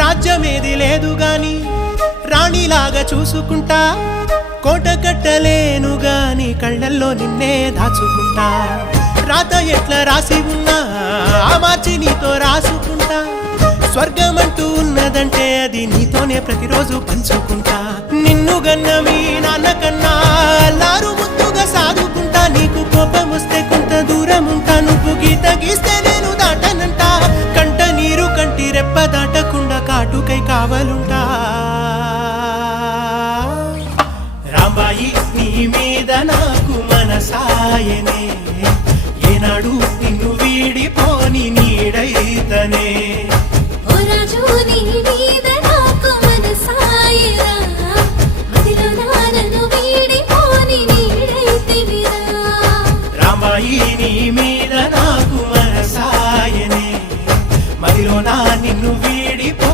రాజ్యమేది లేదు గాని రాణిలాగా చూసుకుంటా, కోట కట్టలేను గాని కళ్ళల్లో నిన్నే దాచుకుంటా. రాత ఎట్లా రాసి ఉన్నా ఆ మార్చి నీతో రాసుకుంటా. స్వర్గమంటూ ఉన్నదంటే అది నీతోనే ప్రతిరోజు పంచుకుంటా. నిన్ను గన్న మీ నాన్న కన్నా లారు ముద్దుగా సాదుకుంటా. నీకు కోపం వస్తే కొంత దూరం ఉంటా, నువ్వు గీత గీస్తే నేను దాటనంట. కంట నీరు కంటి రెప్ప దాటకుండా కాటుకై కావలుంటా. రాంబాయి నీ మీద నాకు మనసాయనే, ఏనాడు నిన్ను వీడిపోని నీడైతనే. ఓ రాజు నీ